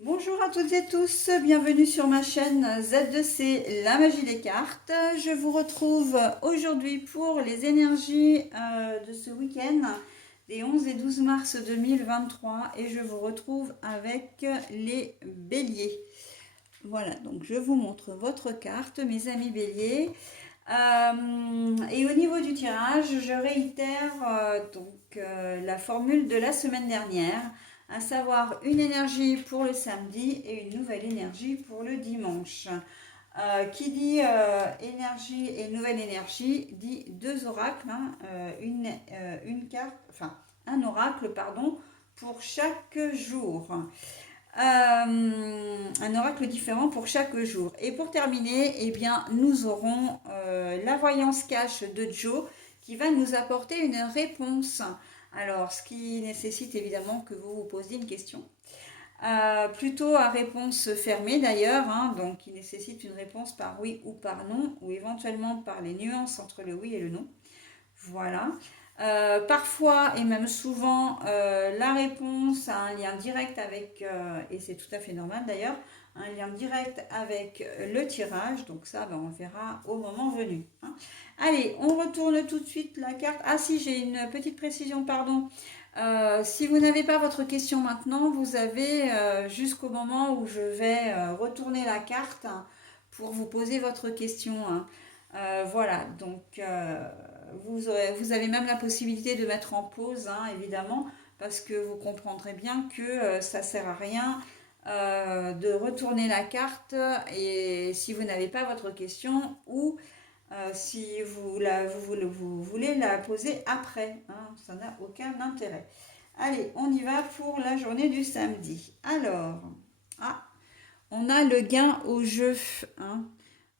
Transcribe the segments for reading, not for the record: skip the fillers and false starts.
Bonjour à toutes et tous, bienvenue sur ma chaîne Z2C, la magie des cartes. Je vous retrouve aujourd'hui pour les énergies de ce week-end des 11 et 12 mars 2023 et je vous retrouve avec les béliers. Voilà, donc je vous montre votre carte, mes amis béliers. Et au niveau du tirage, je réitère la formule de la semaine dernière, à savoir une énergie pour le samedi et une nouvelle énergie pour le dimanche. Qui dit énergie et nouvelle énergie dit deux oracles, une carte, enfin un oracle pardon, pour chaque jour. Un oracle différent pour chaque jour. Et pour terminer, eh bien, nous aurons la voyance cache de Joe qui va nous apporter une réponse. Alors, ce qui nécessite évidemment que vous vous posiez une question. Plutôt à réponse fermée d'ailleurs, donc qui nécessite une réponse par oui ou par non, ou éventuellement par les nuances entre le oui et le non. Voilà. Parfois et même souvent, la réponse a un lien direct avec, et c'est tout à fait normal d'ailleurs, un lien direct avec le tirage. Donc ça, on verra au moment venu. Allez, on retourne tout de suite la carte. Ah si, j'ai une petite précision, pardon. Si vous n'avez pas votre question maintenant, vous avez jusqu'au moment où je vais retourner la carte pour vous poser votre question. Voilà, donc vous avez même la possibilité de mettre en pause, évidemment, parce que vous comprendrez bien que ça ne sert à rien de retourner la carte et si vous n'avez pas votre question ou si vous voulez la poser après, ça n'a aucun intérêt. Allez, on y va pour la journée du samedi. Alors, on a le gain au jeu.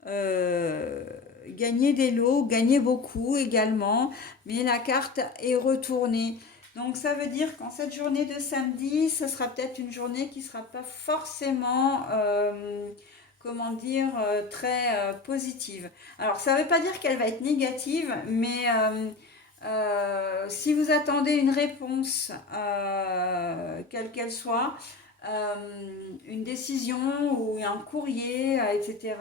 Euh, Gagner des lots, gagner beaucoup également, mais la carte est retournée. Donc ça veut dire qu'en cette journée de samedi, ce sera peut-être une journée qui ne sera pas forcément, très positive. Alors ça ne veut pas dire qu'elle va être négative, mais si vous attendez une réponse, quelle qu'elle soit, une décision ou un courrier, etc.,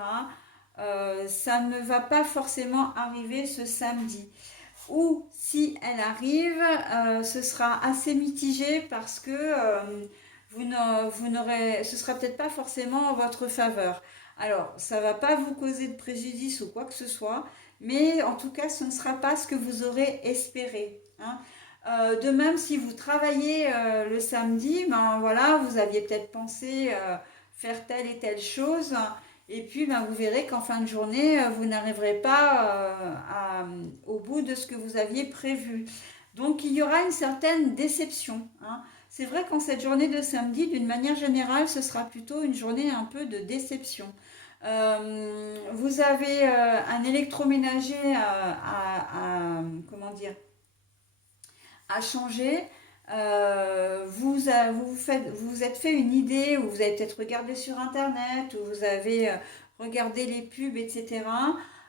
ça ne va pas forcément arriver ce samedi. Ou si elle arrive, ce sera assez mitigé parce que vous n'aurez, ce sera peut-être pas forcément en votre faveur. Alors, ça ne va pas vous causer de préjudice ou quoi que ce soit, mais en tout cas, ce ne sera pas ce que vous aurez espéré. De même, si vous travaillez le samedi, ben voilà, vous aviez peut-être pensé faire telle et telle chose, et puis vous verrez qu'en fin de journée, vous n'arriverez pas au bout de ce que vous aviez prévu. Donc il y aura une certaine déception. C'est vrai qu'en cette journée de samedi, d'une manière générale, ce sera plutôt une journée un peu de déception. Vous avez un électroménager comment dire, à changer. Vous vous êtes fait une idée, ou vous avez peut-être regardé sur internet, ou vous avez regardé les pubs, etc.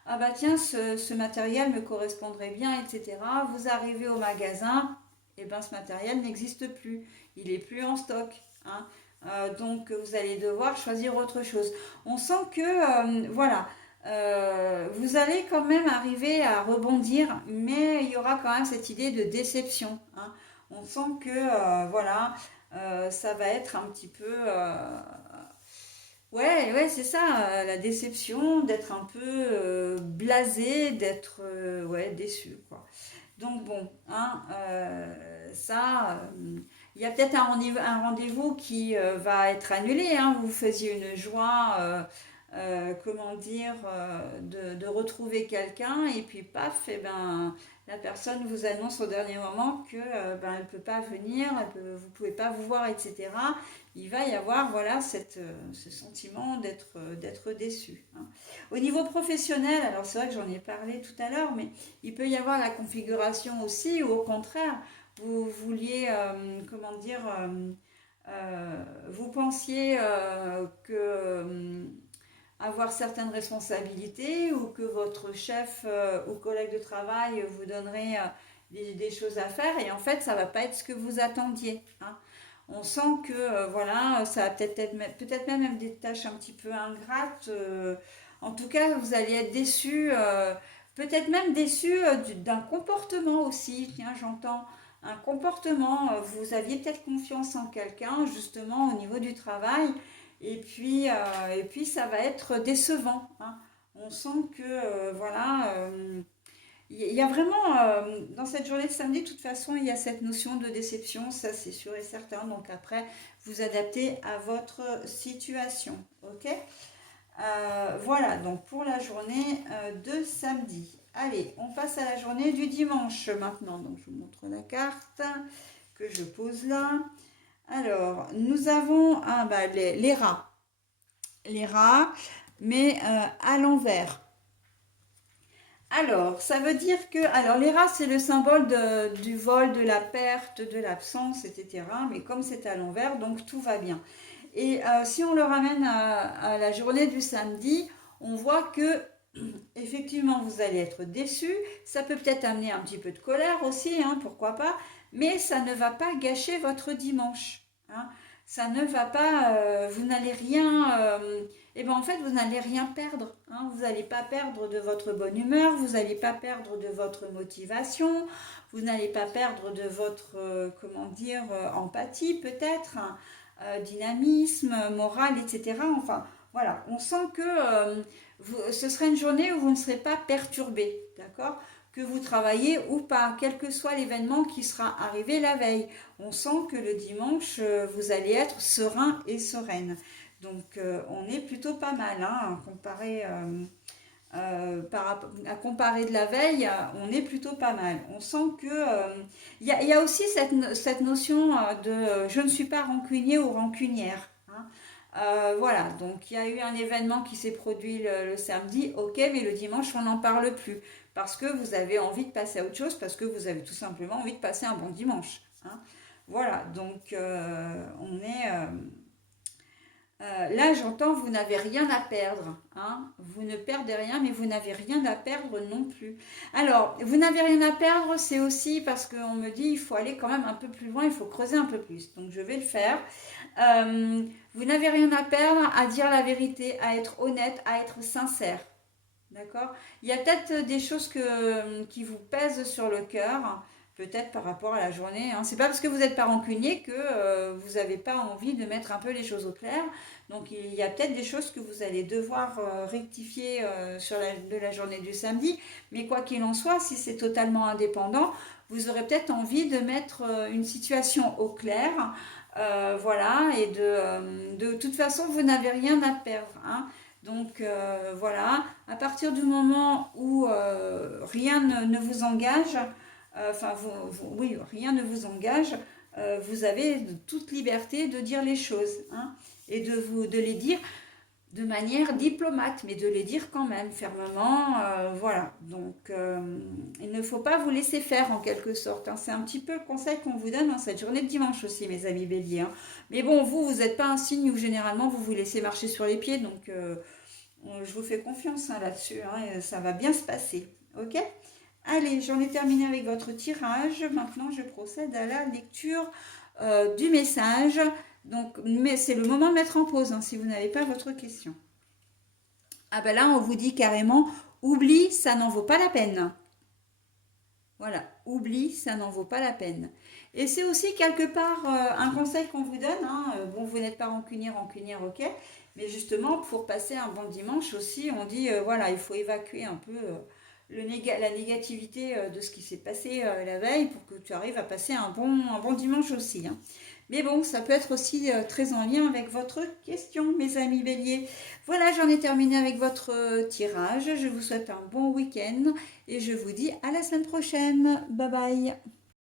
Ah bah tiens, ce matériel me correspondrait bien, etc. Vous arrivez au magasin, et ben ce matériel n'existe plus, il est plus en stock. Donc vous allez devoir choisir autre chose. On sent que voilà, vous allez quand même arriver à rebondir, mais il y aura quand même cette idée de déception. On sent que voilà, ça va être un petit peu, ouais, c'est ça, la déception, d'être un peu blasé, d'être ouais, déçu, quoi. Donc bon, il y a peut-être un rendez-vous qui va être annulé. Vous faisiez une joie, de retrouver quelqu'un et puis paf, et ben la personne vous annonce au dernier moment que elle ne peut pas venir, vous ne pouvez pas vous voir, etc. Il va y avoir voilà ce sentiment d'être déçu. Au niveau professionnel, alors c'est vrai que j'en ai parlé tout à l'heure, mais il peut y avoir la configuration aussi, ou au contraire, vous vouliez, vous pensiez que avoir certaines responsabilités ou que votre chef ou collègue de travail vous donnerait des choses à faire et en fait ça ne va pas être ce que vous attendiez. On sent que voilà, ça va peut-être même des tâches un petit peu ingrates. En tout cas, vous allez être déçu, peut-être même déçu d'un comportement aussi. Tiens, j'entends un comportement. Vous aviez peut-être confiance en quelqu'un, justement au niveau du travail, et puis ça va être décevant, hein. On sent que voilà. Il y a vraiment, dans cette journée de samedi, de toute façon, il y a cette notion de déception, ça c'est sûr et certain. Donc après, vous adaptez à votre situation. Ok. Voilà, donc pour la journée de samedi. Allez, on passe à la journée du dimanche maintenant. Donc je vous montre la carte que je pose là. Alors, nous avons les rats. Les rats, mais à l'envers. Alors, ça veut dire que, alors les rats, c'est le symbole du vol, de la perte, de l'absence, etc. Mais comme c'est à l'envers, donc tout va bien. Et si on le ramène à la journée du samedi, on voit que effectivement vous allez être déçu. Ça peut peut-être amener un petit peu de colère aussi, hein, pourquoi pas. Mais ça ne va pas gâcher votre dimanche, hein. Ça ne va pas, vous n'allez rien, et ben en fait vous n'allez rien perdre, hein. Vous n'allez pas perdre de votre bonne humeur, vous n'allez pas perdre de votre motivation, vous n'allez pas perdre de votre, comment dire, empathie peut-être, hein, dynamisme, moral, etc. Enfin, voilà, on sent que ce serait une journée où vous ne serez pas perturbé, d'accord? Que vous travaillez ou pas, quel que soit l'événement qui sera arrivé la veille. On sent que le dimanche, vous allez être serein et sereine. Donc, on est plutôt pas mal, hein, comparé, à comparer de la veille, on est plutôt pas mal. On sent que il y a aussi cette notion de je ne suis pas rancunier ou rancunière, hein. Voilà, donc il y a eu un événement qui s'est produit le samedi, ok, mais le dimanche on n'en parle plus parce que vous avez envie de passer à autre chose, parce que vous avez tout simplement envie de passer un bon dimanche, hein. Voilà, donc on est là, j'entends, vous n'avez rien à perdre, hein. Vous ne perdez rien, mais vous n'avez rien à perdre non plus. Alors, vous n'avez rien à perdre, c'est aussi parce qu'on me dit il faut aller quand même un peu plus loin, il faut creuser un peu plus. Donc, je vais le faire. Vous n'avez rien à perdre à dire la vérité, à être honnête, à être sincère. D'accord? Il y a peut-être des choses qui vous pèsent sur le cœur, peut-être par rapport à la journée, hein. C'est pas parce que vous n'êtes pas rancunier que vous n'avez pas envie de mettre un peu les choses au clair. Donc il y a peut-être des choses que vous allez devoir rectifier de la journée du samedi. Mais quoi qu'il en soit, si c'est totalement indépendant, vous aurez peut-être envie de mettre une situation au clair. Voilà, et de toute façon, vous n'avez rien à perdre, hein. Donc voilà, à partir du moment où rien ne vous engage, enfin oui, rien ne vous engage, vous avez toute liberté de dire les choses, hein, et de les dire de manière diplomate, mais de les dire quand même fermement, voilà. Donc il ne faut pas vous laisser faire en quelque sorte, hein. C'est un petit peu le conseil qu'on vous donne dans cette journée de dimanche aussi, mes amis béliers, hein. Mais bon, vous n'êtes pas un signe où généralement vous vous laissez marcher sur les pieds, donc je vous fais confiance, hein, là-dessus, hein, et ça va bien se passer. Ok? Allez, j'en ai terminé avec votre tirage. Maintenant, je procède à la lecture du message. Donc, mais c'est le moment de mettre en pause, hein, si vous n'avez pas votre question. Ah ben là, on vous dit carrément, oublie, ça n'en vaut pas la peine. Voilà, oublie, ça n'en vaut pas la peine. Et c'est aussi quelque part un conseil qu'on vous donne, hein. Bon, vous n'êtes pas rancunière, ok. Mais justement, pour passer un bon dimanche aussi, on dit, voilà, il faut évacuer un peu la négativité de ce qui s'est passé la veille pour que tu arrives à passer un bon dimanche aussi, hein. Mais bon, ça peut être aussi très en lien avec votre question, mes amis béliers. Voilà, j'en ai terminé avec votre tirage. Je vous souhaite un bon week-end et je vous dis à la semaine prochaine. Bye bye.